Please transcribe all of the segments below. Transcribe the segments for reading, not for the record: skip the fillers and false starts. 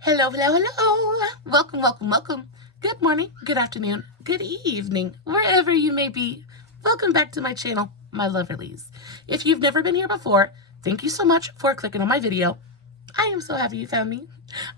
Hello, hello, hello. Welcome, welcome, welcome. Good morning, good afternoon, good evening, wherever you may be. Welcome back to my channel, my lovelies. If you've never been here before, thank you so much for clicking on my video. I am so happy you found me.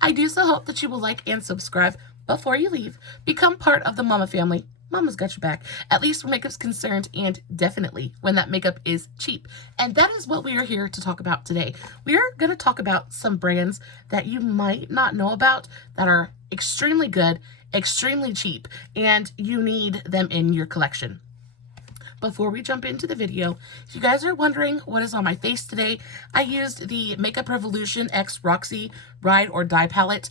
I do so hope that you will like and subscribe before you leave. Become part of the Mama family. Mama's got your back, at least where makeup's concerned, and definitely when that makeup is cheap. And that is what we are here to talk about today. We are going to talk about some brands that you might not know about that are extremely good, extremely cheap, and you need them in your collection. Before we jump into the video, if you guys are wondering what is on my face today, I used the Makeup Revolution X Roxy Ride or Die palette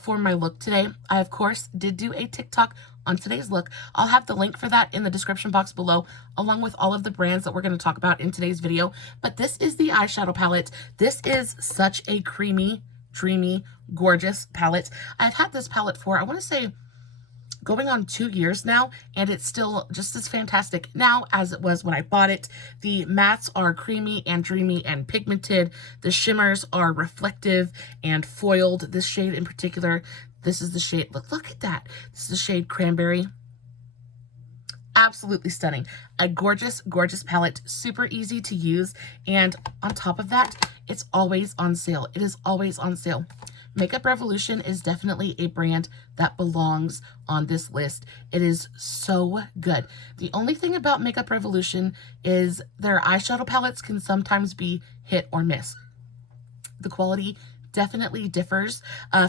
for my look today. I, of course, did do a TikTok on today's look. I'll have the link for that in the description box below, along with all of the brands that we're going to talk about in today's video. But this is the eyeshadow palette. This is such a creamy, dreamy, gorgeous palette. I've had this palette for, I want to say, going on 2 years now, and it's still just as fantastic now as it was when I bought it. The mattes are creamy and dreamy and pigmented. The shimmers are reflective and foiled. This shade in particular, this is the shade, look at that. This is the shade Cranberry. Absolutely stunning. A gorgeous, gorgeous palette, super easy to use, and on top of that, it's always on sale. It is always on sale. Makeup Revolution is definitely a brand that belongs on this list. It is so good. The only thing about Makeup Revolution is their eyeshadow palettes can sometimes be hit or miss. The quality definitely differs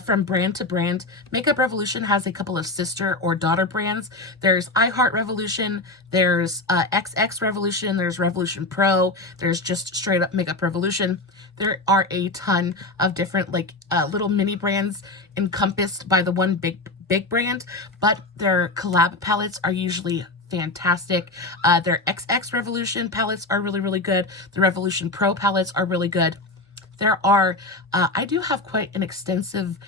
from brand to brand. Makeup Revolution has a couple of sister or daughter brands. There's iHeart Revolution, there's XX Revolution, there's Revolution Pro, there's just straight up Makeup Revolution. There are a ton of different little mini brands encompassed by the one big brand, but their collab palettes are usually fantastic. Their XX Revolution palettes are really, really good. The Revolution Pro palettes are really good. There are, I do have quite an extensive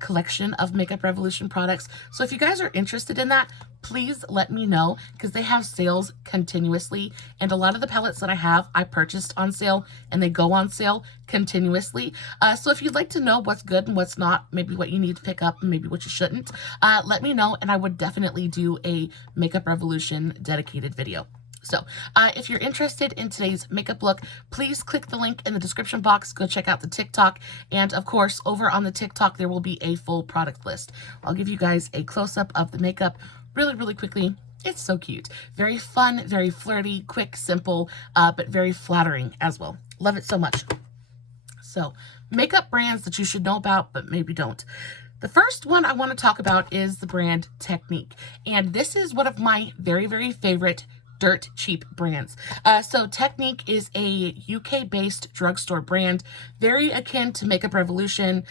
collection of Makeup Revolution products. So if you guys are interested in that, please let me know, because they have sales continuously. And a lot of the palettes that I have, I purchased on sale, and they go on sale continuously. So if you'd like to know what's good and what's not, maybe what you need to pick up and maybe what you shouldn't, let me know, and I would definitely do a Makeup Revolution dedicated video. So if you're interested in today's makeup look, please click the link in the description box. Go check out the TikTok. And of course, over on the TikTok, there will be a full product list. I'll give you guys a close-up of the makeup really, really quickly. It's so cute. Very fun, very flirty, quick, simple, but very flattering as well. Love it so much. So makeup brands that you should know about, but maybe don't. The first one I want to talk about is the brand Technic. And this is one of my very, very favorite dirt cheap brands. So Technic is a UK-based drugstore brand, very akin to Makeup Revolution,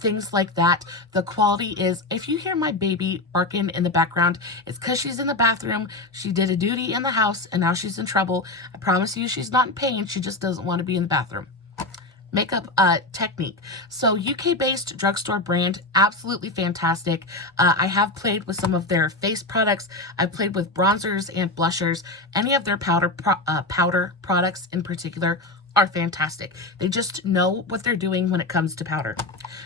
things like that. The quality is, if you hear my baby barking in the background, it's because she's in the bathroom. She did a duty in the house, and now she's in trouble. I promise you she's not in pain. She just doesn't want to be in the bathroom. Makeup Technic. So UK-based drugstore brand, absolutely fantastic. I have played with some of their face products. I've played with bronzers and blushers. Any of their powder products in particular are fantastic. They just know what they're doing when it comes to powder.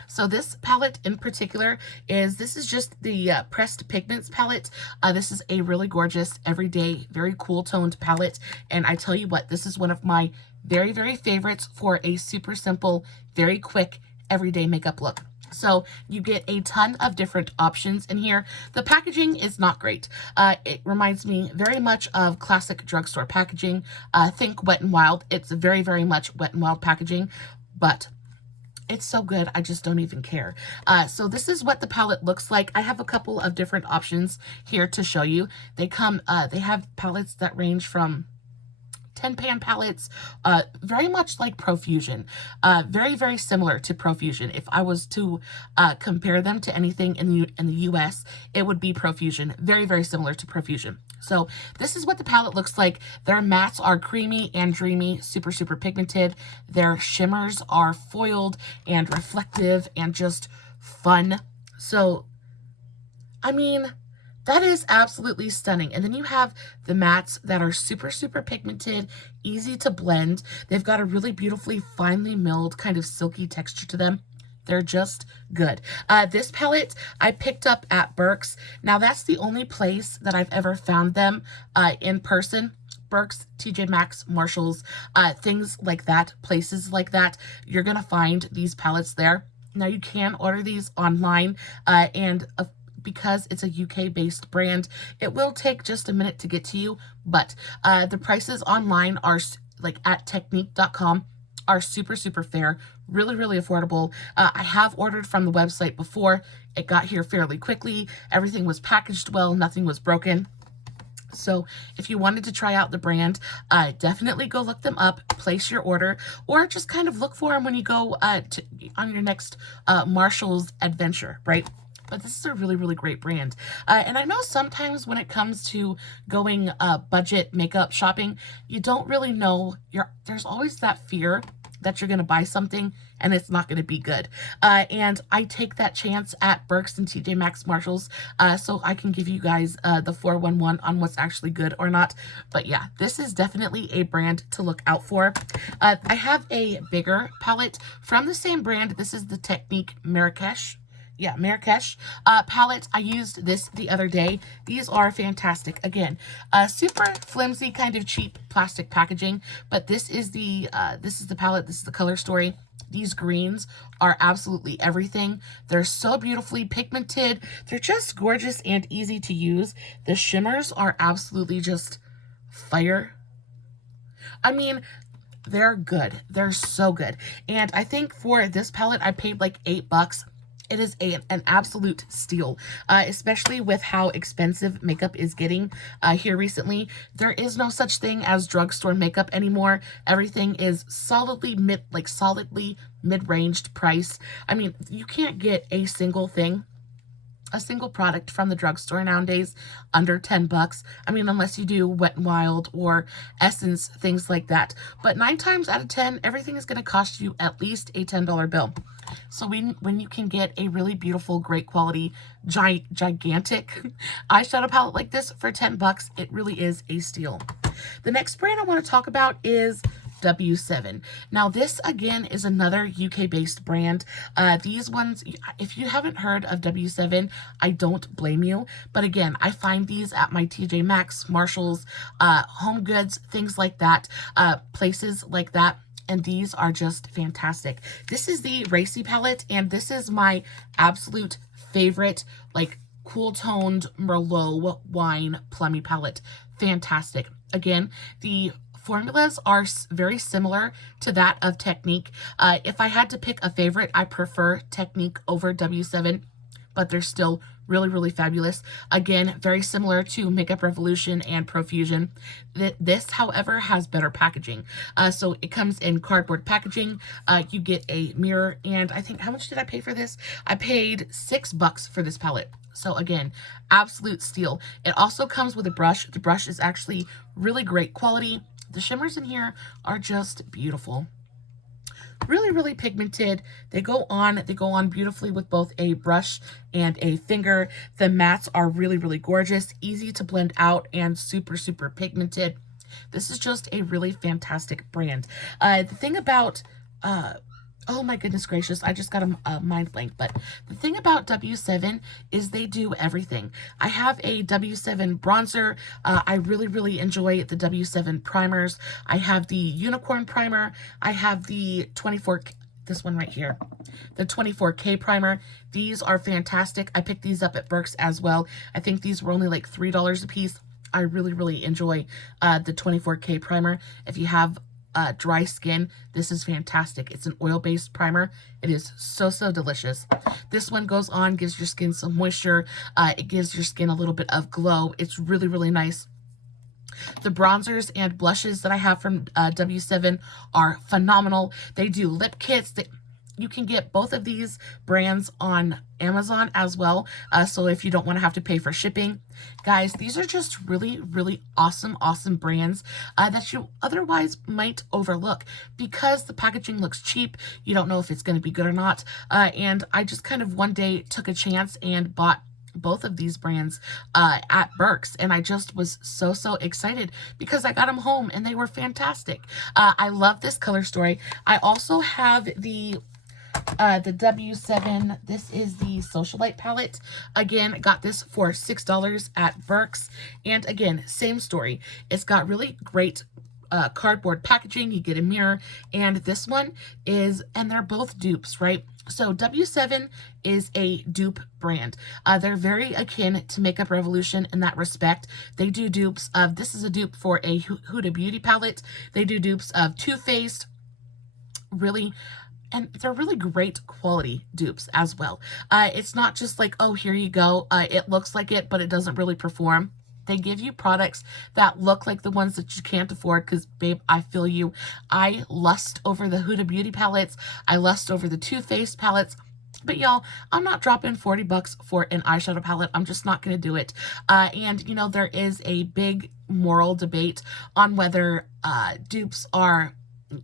So this palette in particular this is just the Pressed Pigments palette. This is a really gorgeous, everyday, very cool toned palette. And I tell you what, this is one of my very, very favorites for a super simple, very quick, everyday makeup look. So you get a ton of different options in here. The packaging is not great. It reminds me very much of classic drugstore packaging. Think Wet n Wild. It's very, very much Wet n Wild packaging, but it's so good, I just don't even care. So this is what the palette looks like. I have a couple of different options here to show you. They have palettes that range from 10-pan palettes, very much like Profusion, very, very similar to Profusion. If I was to compare them to anything in the US, it would be Profusion, very, very similar to Profusion. So this is what the palette looks like. Their mattes are creamy and dreamy, super, super pigmented. Their shimmers are foiled and reflective and just fun. So, I mean, that is absolutely stunning. And then you have the mattes that are super, super pigmented, easy to blend. They've got a really beautifully finely milled kind of silky texture to them. They're just good. This palette I picked up at Burke's. Now, that's the only place that I've ever found them in person. Burke's, TJ Maxx, Marshalls, things like that, places like that. You're going to find these palettes there. Now, you can order these online, and because it's a UK-based brand, it will take just a minute to get to you, but the prices online are, like at technic.com, are super, super fair, really, really affordable. I have ordered from the website before. It got here fairly quickly. Everything was packaged well. Nothing was broken. So if you wanted to try out the brand, definitely go look them up, place your order, or just kind of look for them when you go on your next Marshall's adventure, right? But this is a really, really great brand. And I know sometimes when it comes to going budget makeup shopping, you don't really know, there's always that fear that you're going to buy something and it's not going to be good. And I take that chance at Burke's and TJ Maxx, Marshalls, so I can give you guys the 411 on what's actually good or not. But yeah, this is definitely a brand to look out for. I have a bigger palette from the same brand. This is the Technic Marrakesh. Yeah, Marrakesh palette. I used this the other day. These are fantastic. Again, super flimsy, kind of cheap plastic packaging, but this is the palette. This is the color story. These greens are absolutely everything. They're so beautifully pigmented. They're just gorgeous and easy to use. The shimmers are absolutely just fire. I mean, they're good. They're so good. And I think for this palette, I paid like $8. It is an absolute steal, especially with how expensive makeup is getting here recently. There is no such thing as drugstore makeup anymore. Everything is solidly mid-ranged price. I mean, you can't get a single product from the drugstore nowadays under $10. I mean, unless you do Wet n Wild or Essence, things like that. But 9 times out of 10, everything is going to cost you at least a $10 bill. So when you can get a really beautiful, great quality, gigantic eyeshadow palette like this for $10, it really is a steal. The next brand I want to talk about is W7. Now, this again is another UK-based brand. These ones, if you haven't heard of W7, I don't blame you. But again, I find these at my TJ Maxx, Marshalls, Home Goods, things like that, places like that. And these are just fantastic. This is the Racy palette, and this is my absolute favorite, like, cool-toned Merlot wine plummy palette. Fantastic. Again, the formulas are very similar to that of Technic. If I had to pick a favorite, I prefer Technic over W7, but they're still really, really fabulous. Again, very similar to Makeup Revolution and Profusion. This, however, has better packaging. So it comes in cardboard packaging. You get a mirror, and I think, how much did I pay for this? I paid $6 for this palette. So again, absolute steal. It also comes with a brush. The brush is actually really great quality. The shimmers in here are just beautiful. Really, really pigmented. They go on beautifully with both a brush and a finger. The mattes are really, really gorgeous, easy to blend out, and super, super pigmented. This is just a really fantastic brand. The thing about, oh my goodness gracious, I just got a mind blank, but the thing about W7 is they do everything. I have a W7 bronzer. I really, really enjoy the W7 primers. I have the Unicorn primer. I have the 24, this one right here, the 24K primer. These are fantastic. I picked these up at Burke's as well. I think these were only like $3 a piece. I really, really enjoy the 24K primer. If you have dry skin, this is fantastic. It's an oil-based primer. It is so, so delicious. This one goes on, gives your skin some moisture. It gives your skin a little bit of glow. It's really, really nice. The bronzers and blushes that I have from W7 are phenomenal. They do lip kits. You can get both of these brands on Amazon as well. So if you don't want to have to pay for shipping, guys, these are just really, really awesome, awesome brands that you otherwise might overlook because the packaging looks cheap. You don't know if it's going to be good or not. And I just kind of one day took a chance and bought both of these brands at Burke's, and I just was so, so excited because I got them home and they were fantastic. I love this color story. I also have the The W7, this is the Socialite palette. Again, got this for $6 at Burke's. And again, same story. It's got really great cardboard packaging. You get a mirror. And this one is, and they're both dupes, right? So W7 is a dupe brand. They're very akin to Makeup Revolution in that respect. They do dupes of, this is a dupe for a Huda Beauty palette. They do dupes of Too Faced, really, and they're really great quality dupes as well. It's not just like, oh, here you go. It looks like it, but it doesn't really perform. They give you products that look like the ones that you can't afford because, babe, I feel you. I lust over the Huda Beauty palettes. I lust over the Too Faced palettes. But y'all, I'm not dropping 40 bucks for an eyeshadow palette. I'm just not going to do it. And, you know, there is a big moral debate on whether dupes are,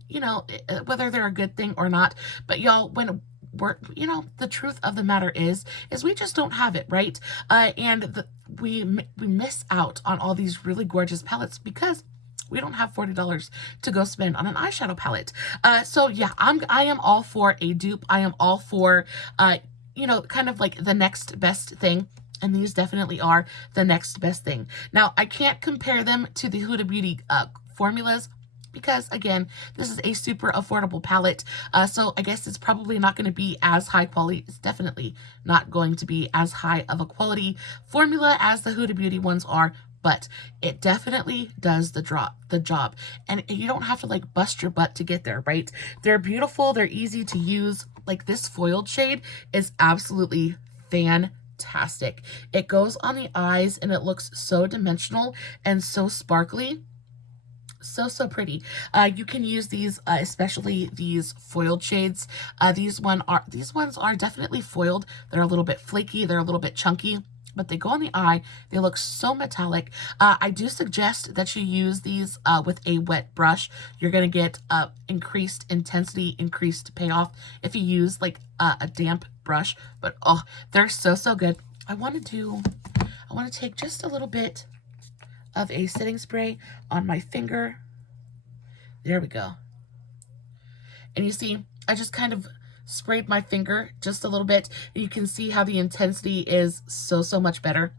you know, whether they're a good thing or not. But y'all, when we're, you know, the truth of the matter is we just don't have it, right? And we miss out on all these really gorgeous palettes because we don't have $40 to go spend on an eyeshadow palette. So yeah, I am all for a dupe. I am all for, you know, kind of like the next best thing. And these definitely are the next best thing. Now, I can't compare them to the Huda Beauty formulas because, again, this is a super affordable palette. So I guess it's probably not going to be as high quality. It's definitely not going to be as high of a quality formula as the Huda Beauty ones are. But it definitely does the job. And you don't have to like bust your butt to get there, right? They're beautiful. They're easy to use. Like this foiled shade is absolutely fantastic. It goes on the eyes and it looks so dimensional and so sparkly. So pretty. You can use these, especially these foiled shades. These ones are definitely foiled. They're a little bit flaky. They're a little bit chunky, but they go on the eye. They look so metallic. I do suggest that you use these with a wet brush. You're going to get increased intensity, increased payoff if you use like a damp brush. But oh, they're so good. I want to take just a little bit of a setting spray on my finger. There we go. And you see, I just kind of sprayed my finger just a little bit. You can see how the intensity is so much better.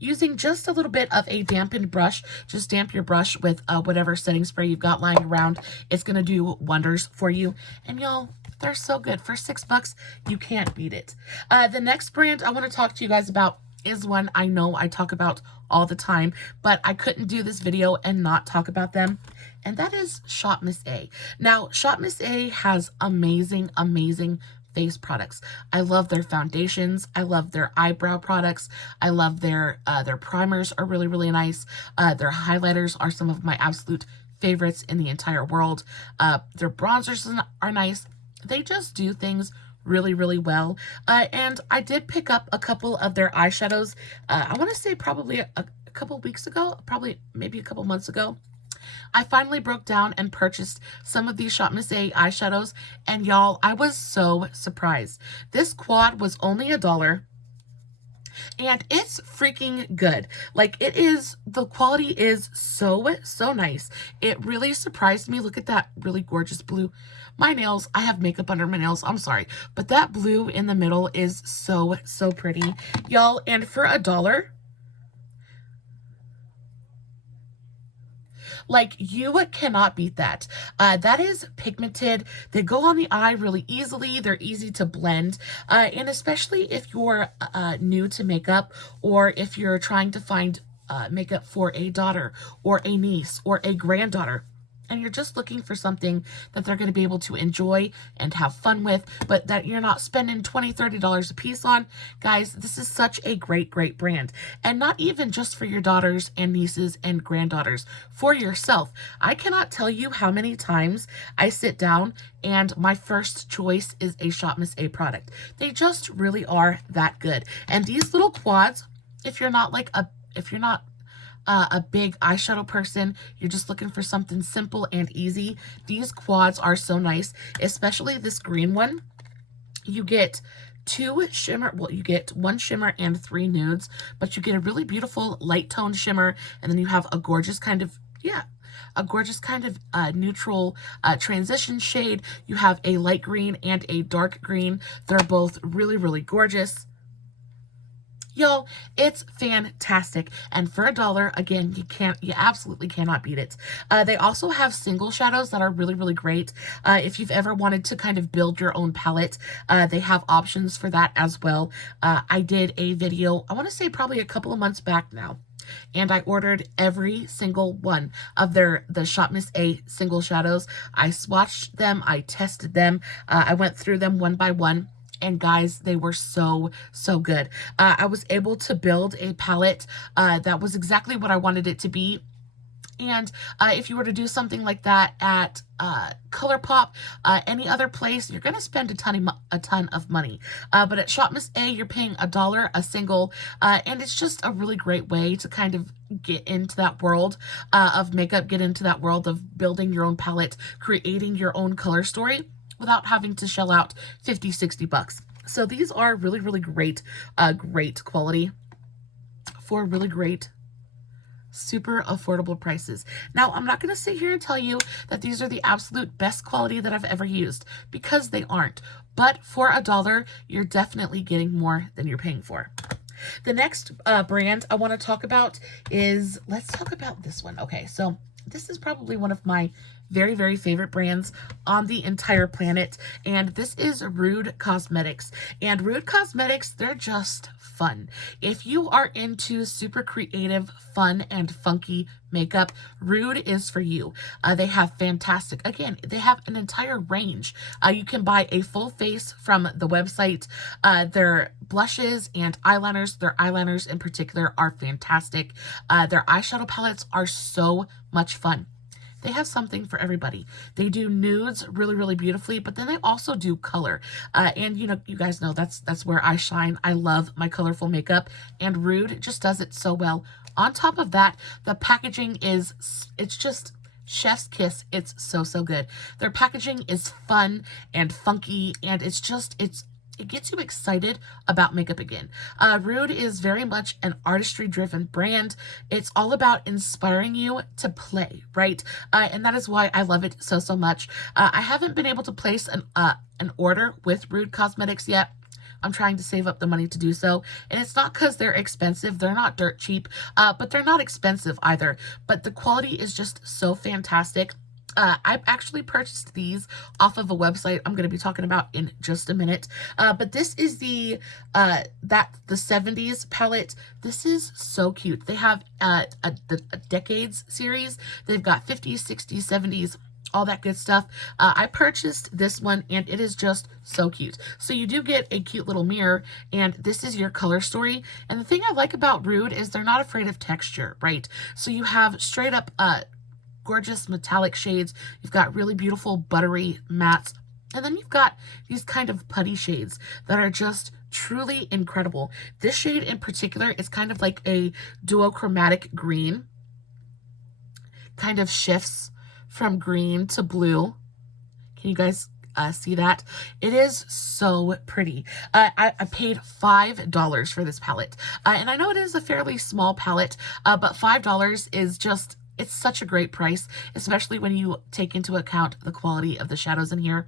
Using just a little bit of a dampened brush, just damp your brush with whatever setting spray you've got lying around. It's going to do wonders for you. And y'all, they're so good. For $6, you can't beat it. The next brand I want to talk to you guys about is one I know I talk about all the time, but I couldn't do this video and not talk about them. And that is Shop Miss A. Now, Shop Miss A has amazing face products. I love their foundations. I love their eyebrow products. I love their primers are really nice. Their highlighters are some of my absolute favorites in the entire world. Their bronzers are nice. They just do things really well. And I did pick up a couple of their eyeshadows. I want to say probably a couple weeks ago, maybe a couple months ago. I finally broke down and purchased some of these Shop Miss A eyeshadows, and y'all, I was so surprised. This quad was only $1, and it's freaking good. Like, it is, the quality is so nice. It really surprised me. Look at that really gorgeous blue. My nails, I have makeup under my nails, I'm sorry, but that blue in the middle is so pretty, y'all. And for $1, like, you cannot beat that. That is pigmented. They go on the eye really easily. They're easy to blend. And especially if you're new to makeup, or if you're trying to find makeup for a daughter or a niece or a granddaughter, and you're just looking for something that they're going to be able to enjoy and have fun with, but that you're not spending $20, $30 a piece on, guys, this is such a great brand. And not even just for your daughters and nieces and granddaughters, for yourself. I cannot tell you how many times I sit down and my first choice is a Shop Miss A product. They just really are that good. And these little quads, if you're not a big eyeshadow person, you're just looking for something simple and easy, these quads are so nice. Especially this green one. You get you get 1 shimmer and 3 nudes, but you get a really beautiful light tone shimmer, and then you have a gorgeous kind of, a gorgeous kind of neutral transition shade. You have a light green and a dark green. They're both really, really gorgeous. Y'all, it's fantastic. And for $1, again, you absolutely cannot beat it. They also have single shadows that are really, really great. If you've ever wanted to kind of build your own palette, they have options for that as well. I did a video, I want to say probably a couple of months back now, and I ordered every single one of the Shop Miss A single shadows. I swatched them, I tested them, I went through them one by one. And guys, they were so, so good. I was able to build a palette that was exactly what I wanted it to be. And if you were to do something like that at ColourPop, any other place, you're going to spend a ton of money. But at Shop Miss A, you're paying $1 a single. And it's just a really great way to kind of get into that world of makeup, get into that world of building your own palette, creating your own color story, without having to shell out 50, 60 bucks. So these are really, really great, great quality for really great, super affordable prices. Now, I'm not going to sit here and tell you that these are the absolute best quality that I've ever used, because they aren't. But for $1, you're definitely getting more than you're paying for. The next brand I want to talk about is, let's talk about this one. Okay, so this is probably one of my very, very favorite brands on the entire planet, and this is Rude Cosmetics. And Rude Cosmetics, they're just fun. If you are into super creative, fun, and funky makeup, Rude is for you. They have fantastic, again, they have an entire range. You can buy a full face from the website. Their blushes and eyeliners, their eyeliners in particular, are fantastic. Their eyeshadow palettes are so much fun. They have something for everybody. They do nudes really, really beautifully, but then they also do color. And you know, you guys know that's where I shine. I love my colorful makeup, and Rude just does it so well. On top of that, the packaging it's just chef's kiss. It's so, so good. Their packaging is fun and funky, and it gets you excited about makeup again. Rude is very much an artistry-driven brand. It's all about inspiring you to play, right? And that is why I love it so, so much. I haven't been able to place an order with Rude Cosmetics yet. I'm trying to save up the money to do so. And it's not because they're expensive. They're not dirt cheap, but they're not expensive either. But the quality is just so fantastic. I've actually purchased these off of a website I'm going to be talking about in just a minute. But this is the 70s palette. This is so cute. They have the Decades series. They've got 50s, 60s, 70s, all that good stuff. I purchased this one, and it is just so cute. So you do get a cute little mirror, and this is your color story. And the thing I like about Rude is they're not afraid of texture, right? So you have straight up gorgeous metallic shades. You've got really beautiful buttery mattes. And then you've got these kind of putty shades that are just truly incredible. This shade in particular is kind of like a duochromatic green. Kind of shifts from green to blue. Can you guys see that? It is so pretty. I paid $5 for this palette. And I know it is a fairly small palette, but $5 is just, it's such a great price, especially when you take into account the quality of the shadows in here.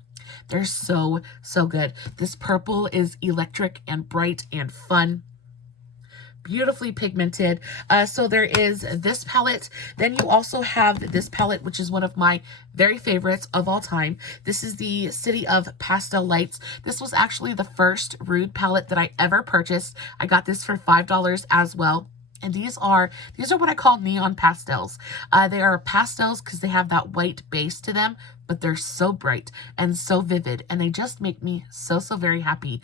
They're so, so good. This purple is electric and bright and fun. Beautifully pigmented. So there is this palette. Then you also have this palette, which is one of my very favorites of all time. This is the City of Pastel Lights. This was actually the first Rude palette that I ever purchased. I got this for $5 as well. And these are what I call neon pastels. They are pastels because they have that white base to them, but they're so bright and so vivid, and they just make me so, so very happy.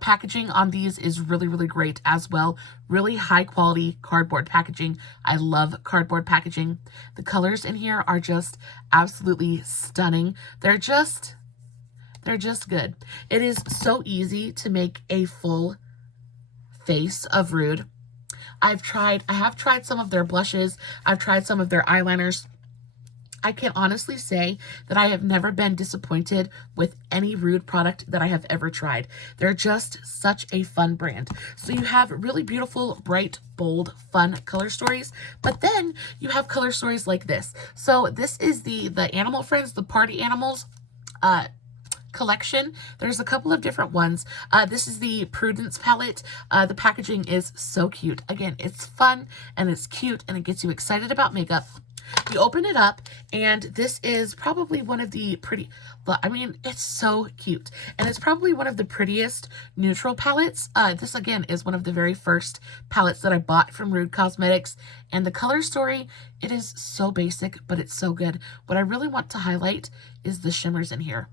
Packaging on these is really, really great as well. Really high quality cardboard packaging. I love cardboard packaging. The colors in here are just absolutely stunning. They're just good. It is so easy to make a full face of Rude. I have tried some of their blushes. I've tried some of their eyeliners. I can honestly say that I have never been disappointed with any Rude product that I have ever tried. They're just such a fun brand. So you have really beautiful, bright, bold, fun color stories, but then you have color stories like this. So this is the Animal Friends, the Party Animals collection. There's a couple of different ones. This is the Prudence palette. The packaging is so cute. Again, it's fun and it's cute and it gets you excited about makeup. You open it up, and this is probably one of the I mean, it's so cute. And it's probably one of the prettiest neutral palettes. This, again, is one of the very first palettes that I bought from Rude Cosmetics. And the color story, it is so basic, but it's so good. What I really want to highlight is the shimmers in here,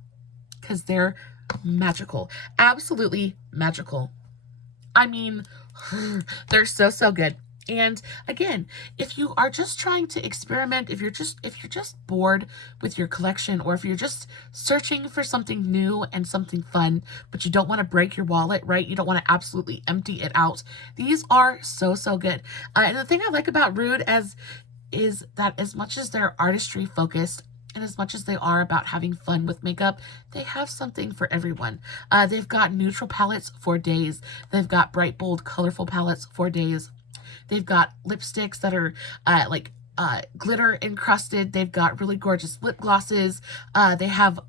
because they're magical. Absolutely magical. I mean, they're so, so good. And again, if you are just trying to experiment, if you're just bored with your collection, or if you're just searching for something new and something fun, but you don't want to break your wallet, right? You don't want to absolutely empty it out. These are so, so good. And the thing I like about Rude is that as much as they're artistry focused, and as much as they are about having fun with makeup, they have something for everyone. They've got neutral palettes for days. They've got bright, bold, colorful palettes for days. They've got lipsticks that are glitter encrusted. They've got really gorgeous lip glosses. They have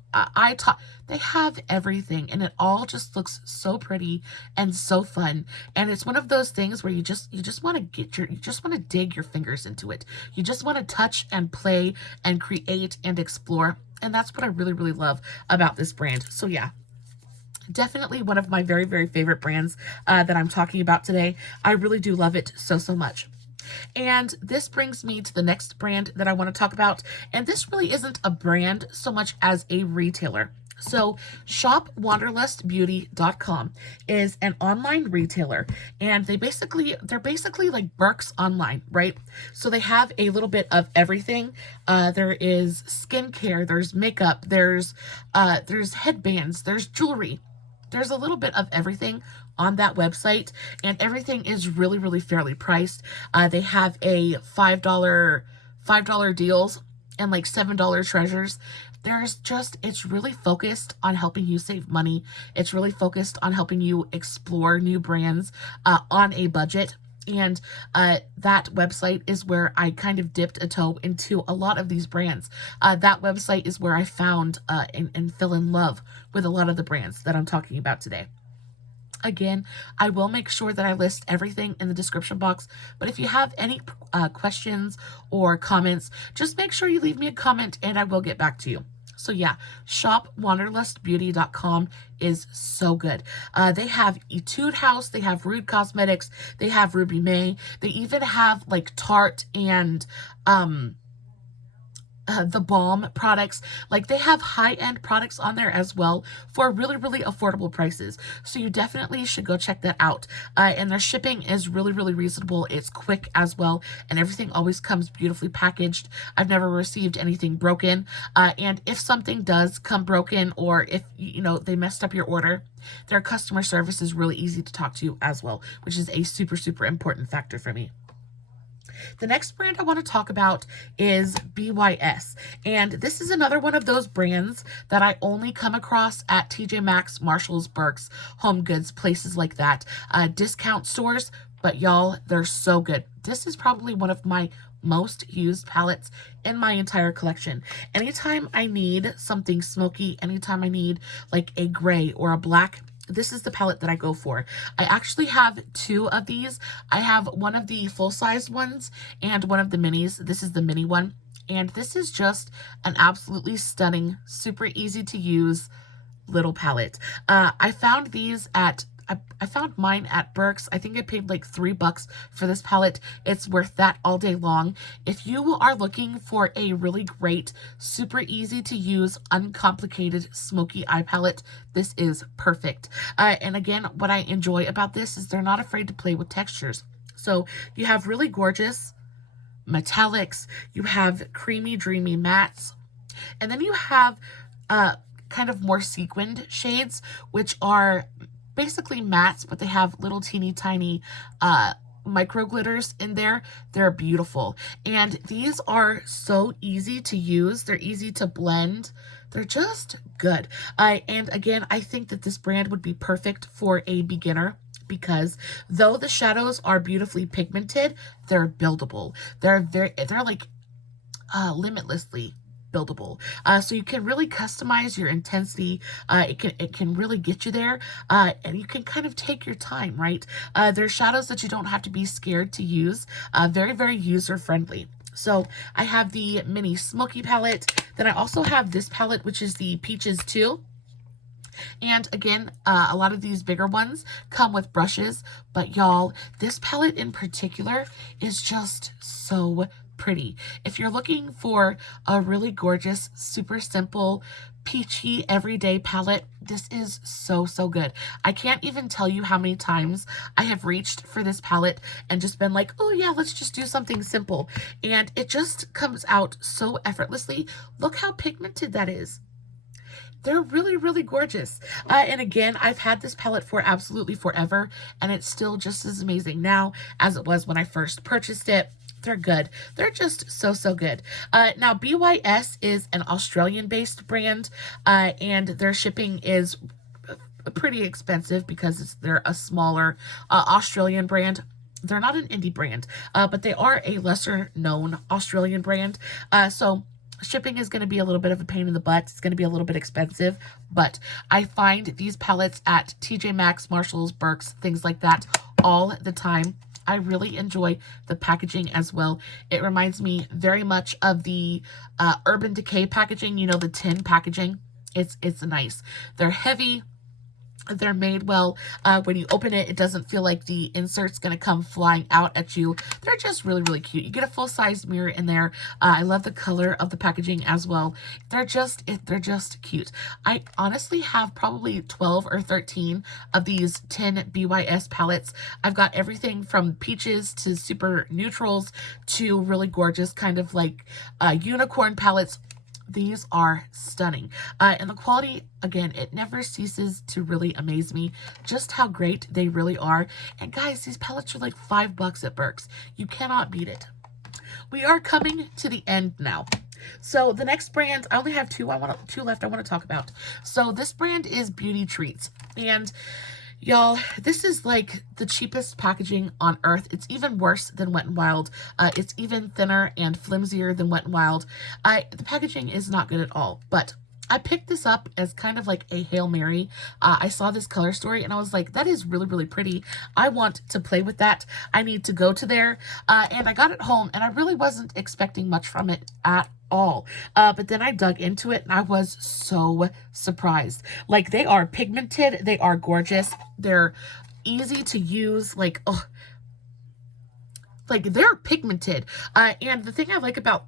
they have everything, and it all just looks so pretty and so fun. And it's one of those things where you just want to dig your fingers into it. You just want to touch and play and create and explore. And that's what I really, really love about this brand. So yeah, definitely one of my very, very favorite brands that I'm talking about today. I really do love it so, so much. And this brings me to the next brand that I want to talk about. And this really isn't a brand so much as a retailer. So shopwanderlustbeauty.com is an online retailer, and they're basically like Burke's online, right? So they have a little bit of everything. There is skincare, there's makeup, there's headbands, there's jewelry. There's a little bit of everything on that website, and everything is really, really fairly priced. They have a $5 deals and like $7 treasures. It's really focused on helping you save money. It's really focused on helping you explore new brands on a budget. And that website is where I kind of dipped a toe into a lot of these brands. That website is where I found and fell in love with a lot of the brands that I'm talking about today. Again, I will make sure that I list everything in the description box, but if you have any questions or comments, just make sure you leave me a comment and I will get back to you. So yeah, shopwanderlustbeauty.com is so good. They have Etude House, they have Rude Cosmetics, they have Ruby May, they even have like Tarte and the Balm products. Like, they have high-end products on there as well for really, really affordable prices. So you definitely should go check that out. And their shipping is really, really reasonable. It's quick as well, and everything always comes beautifully packaged. I've never received anything broken. And if something does come broken, or if, you know, they messed up your order, their customer service is really easy to talk to as well, which is a super, super important factor for me. The next brand I want to talk about is BYS, and this is another one of those brands that I only come across at TJ Maxx, Marshalls, Burke's, Home Goods, places like that, discount stores, but y'all, they're so good. This is probably one of my most used palettes in my entire collection. Anytime I need something smoky, anytime I need like a gray or a black, this is the palette that I go for. I actually have two of these. I have one of the full-size ones and one of the minis. This is the mini one. And this is just an absolutely stunning, super easy to use little palette. I found these at I found mine at Burke's. I think I paid like $3 for this palette. It's worth that all day long. If you are looking for a really great, super easy to use, uncomplicated, smoky eye palette, this is perfect. And again, what I enjoy about this is they're not afraid to play with textures. So you have really gorgeous metallics, you have creamy, dreamy mattes, and then you have kind of more sequined shades, which are basically mattes, but they have little teeny tiny micro glitters in there. They're beautiful. And these are so easy to use. They're easy to blend. They're just good. And again, I think that this brand would be perfect for a beginner because though the shadows are beautifully pigmented, they're buildable. They're like limitlessly buildable. So you can really customize your intensity. It can really get you there. And you can kind of take your time, right? There's shadows that you don't have to be scared to use. Very, very user friendly. So I have the mini smoky palette. Then I also have this palette, which is the Peaches 2. And again, a lot of these bigger ones come with brushes, but y'all, this palette in particular is just so pretty. If you're looking for a really gorgeous, super simple, peachy, everyday palette, this is so, so good. I can't even tell you how many times I have reached for this palette and just been like, oh yeah, let's just do something simple. And it just comes out so effortlessly. Look how pigmented that is. They're really, really gorgeous. And again, I've had this palette for absolutely forever, and it's still just as amazing now as it was when I first purchased it. They're good. They're just so, so good. Now, BYS is an Australian-based brand, and their shipping is pretty expensive because they're a smaller Australian brand. They're not an indie brand, but they are a lesser-known Australian brand. So shipping is going to be a little bit of a pain in the butt. It's going to be a little bit expensive, but I find these palettes at TJ Maxx, Marshalls, Burke's, things like that all the time. I really enjoy the packaging as well. It reminds me very much of the Urban Decay packaging, you know, the tin packaging. It's nice. They're heavy. They're made well. When you open it, it doesn't feel like the insert's going to come flying out at you. They're just really, really cute. You get a full-size mirror in there. I love the color of the packaging as well. They're just cute. I honestly have probably 12 or 13 of these 10 BYS palettes. I've got everything from peaches to super neutrals to really gorgeous kind of like unicorn palettes. These are stunning. And the quality, again, it never ceases to really amaze me just how great they really are. And guys, these palettes are like $5 at Burke's. You cannot beat it. We are coming to the end now. So the next brand, I only have two left I want to talk about. So this brand is Beauty Treats. And y'all, this is like the cheapest packaging on earth. It's even worse than Wet n Wild. It's even thinner and flimsier than Wet n Wild. The packaging is not good at all, but I picked this up as kind of like a Hail Mary. I saw this color story and I was like, that is really, really pretty. I want to play with that. I need to go to there. And I got it home and I really wasn't expecting much from it at all. But then I dug into it and I was so surprised. Like, they are pigmented. They are gorgeous. They're easy to use. Like, oh, like they're pigmented. And the thing I like about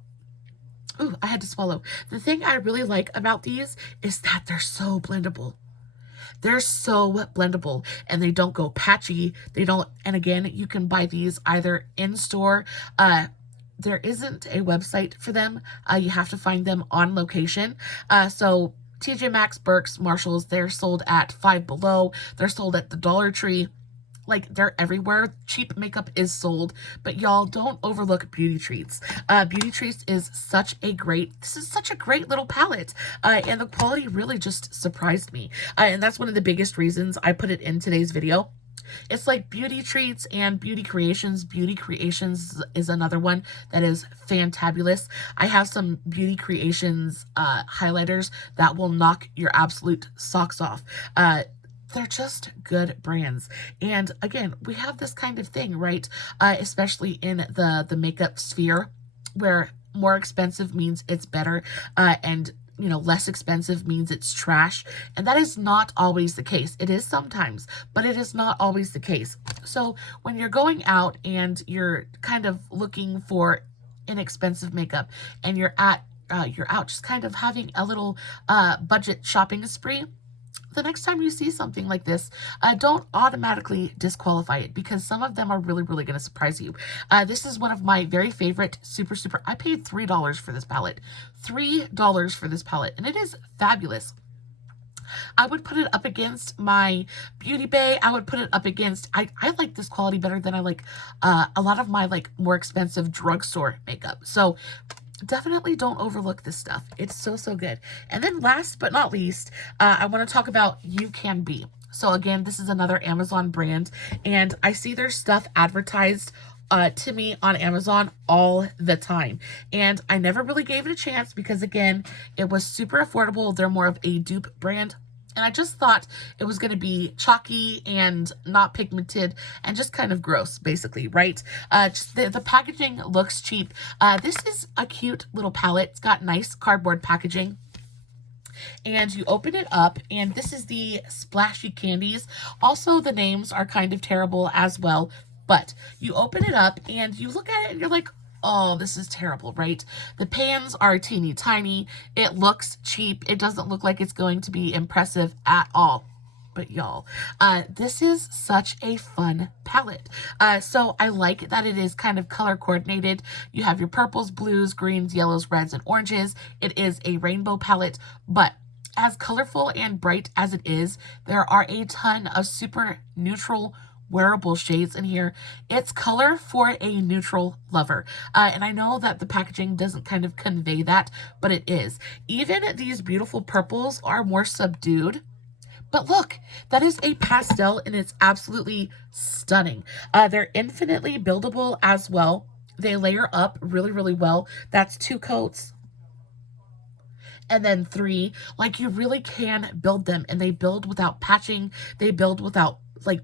ooh, I had to swallow. The thing I really like about these is that they're so blendable. They're so blendable and they don't go patchy. They don't, and again, you can buy these either in store. There isn't a website for them. You have to find them on location. So TJ Maxx, Burke's, Marshalls, they're sold at Five Below. They're sold at the Dollar Tree. Like, they're everywhere. Cheap makeup is sold, but y'all don't overlook Beauty Treats. Beauty Treats is such a great little palette, and the quality really just surprised me. And that's one of the biggest reasons I put it in today's video. It's like Beauty Treats and Beauty Creations. Beauty Creations is another one that is fantabulous. I have some Beauty Creations highlighters that will knock your absolute socks off. They're just good brands. And again, we have this kind of thing, right? Especially in the makeup sphere, where more expensive means it's better, and you know, less expensive means it's trash. And that is not always the case. It is sometimes, but it is not always the case. So when you're going out and you're kind of looking for inexpensive makeup and you're out just kind of having a little budget shopping spree, the next time you see something like this, don't automatically disqualify it, because some of them are really, really going to surprise you. This is one of my very favorite I paid $3 for this palette. $3 for this palette, and it is fabulous. I would put it up against my Beauty Bay. I would put it up against, I like this quality better than I like a lot of my like more expensive drugstore makeup. So definitely don't overlook this stuff. It's so, so good. And then last but not least, I want to talk about UCANBE. So again, this is another Amazon brand, and I see their stuff advertised to me on Amazon all the time. And I never really gave it a chance because, again, it was super affordable. They're more of a dupe brand. And I just thought it was going to be chalky and not pigmented and just kind of gross, basically, right? Just the packaging looks cheap. This is a cute little palette. It's got nice cardboard packaging. And you open it up, and this is the Splashy Candies. Also, the names are kind of terrible as well. But you open it up, and you look at it, and you're like, oh, this is terrible, right? The pans are teeny tiny. It looks cheap. It doesn't look like it's going to be impressive at all. But y'all, this is such a fun palette. So I like that it is kind of color coordinated. You have your purples, blues, greens, yellows, reds, and oranges. It is a rainbow palette, but as colorful and bright as it is, there are a ton of super neutral wearable shades in here. It's color for a neutral lover. And I know that the packaging doesn't kind of convey that, but it is. Even these beautiful purples are more subdued. But look, that is a pastel, and it's absolutely stunning. They're infinitely buildable as well. They layer up really, really well. That's 2 coats. And then 3. Like, you really can build them, and they build without patching. They build without, like,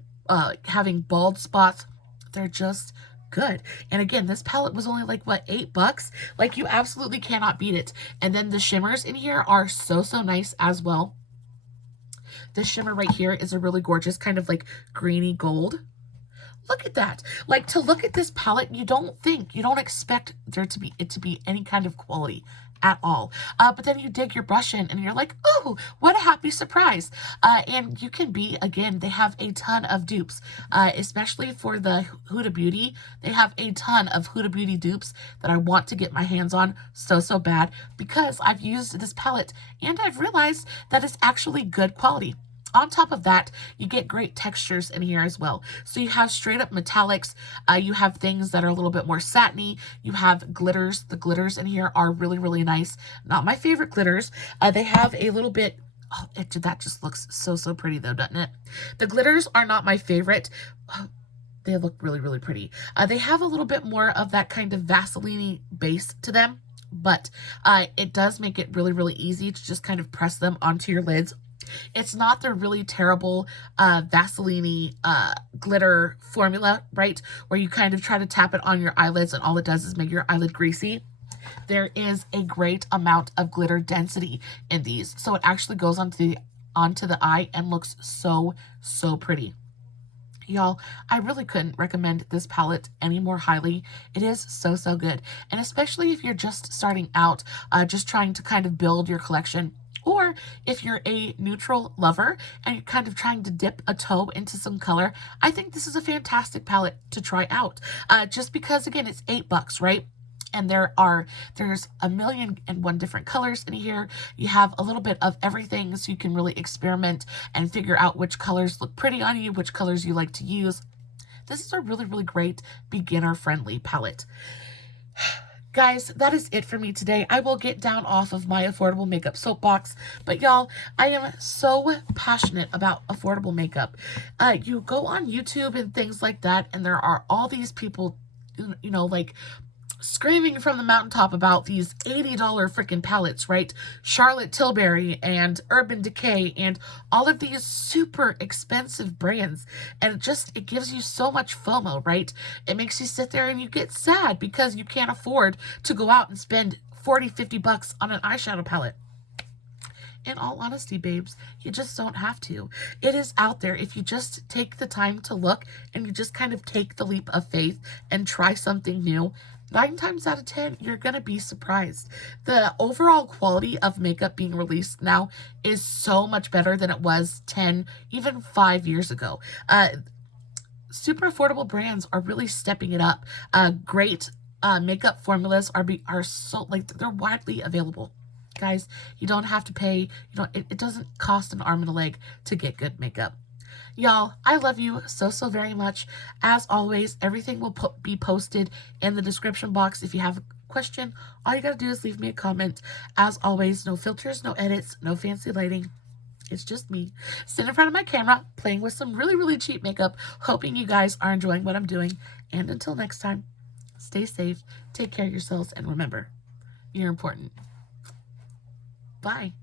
having bald spots. They're just good. And again, this palette was only like, what, $8? Like, you absolutely cannot beat it. And then the shimmers in here are so, so nice as well. This shimmer right here is a really gorgeous kind of like greeny gold. Look at that. Like, to look at this palette, you don't expect there to be any kind of quality at all. But then you dig your brush in and you're like, oh, what a happy surprise. And you can be, again, they have a ton of dupes, especially for the Huda Beauty. They have a ton of Huda Beauty dupes that I want to get my hands on so, so bad, because I've used this palette and I've realized that it's actually good quality. On top of that, you get great textures in here as well. So you have straight up metallics. You have things that are a little bit more satiny. You have glitters. The glitters in here are really, really nice. Not my favorite glitters. They have a little bit... Oh, that just looks so, so pretty though, doesn't it? The glitters are not my favorite. They look really, really pretty. They have a little bit more of that kind of Vaseline base to them. But it does make it really, really easy to just kind of press them onto your lids. It's not the really terrible Vaseline glitter formula, right? Where you kind of try to tap it on your eyelids and all it does is make your eyelid greasy. There is a great amount of glitter density in these. So it actually goes onto the eye and looks so, so pretty. Y'all, I really couldn't recommend this palette any more highly. It is so, so good. And especially if you're just starting out, just trying to kind of build your collection. Or if you're a neutral lover and you're kind of trying to dip a toe into some color, I think this is a fantastic palette to try out. Just because, again, it's $8, right? And there's 1,000,001 different colors in here. You have a little bit of everything, so you can really experiment and figure out which colors look pretty on you, which colors you like to use. This is a really, really great beginner-friendly palette. Guys, that is it for me today. I will get down off of my affordable makeup soapbox, but y'all, I am so passionate about affordable makeup. You go on YouTube and things like that, and there are all these people, you know, like screaming from the mountaintop about these $80 freaking palettes, right? Charlotte Tilbury and Urban Decay and all of these super expensive brands. And it gives you so much FOMO, right? It makes you sit there and you get sad because you can't afford to go out and spend $40, $50 on an eyeshadow palette. In all honesty, babes, you just don't have to. It is out there if you just take the time to look and you just kind of take the leap of faith and try something new. 9 times out of 10, you're going to be surprised. The overall quality of makeup being released now is so much better than it was 10, even 5 years ago. Super affordable brands are really stepping it up. Great makeup formulas are so, like, they're widely available. Guys, you don't have to pay, it doesn't cost an arm and a leg to get good makeup. Y'all, I love you so, so very much. As always, everything will be posted in the description box. If you have a question, all you gotta do is leave me a comment. As always, no filters, no edits, no fancy lighting. It's just me sitting in front of my camera, playing with some really, really cheap makeup, hoping you guys are enjoying what I'm doing. And until next time, stay safe, take care of yourselves, and remember, you're important. Bye.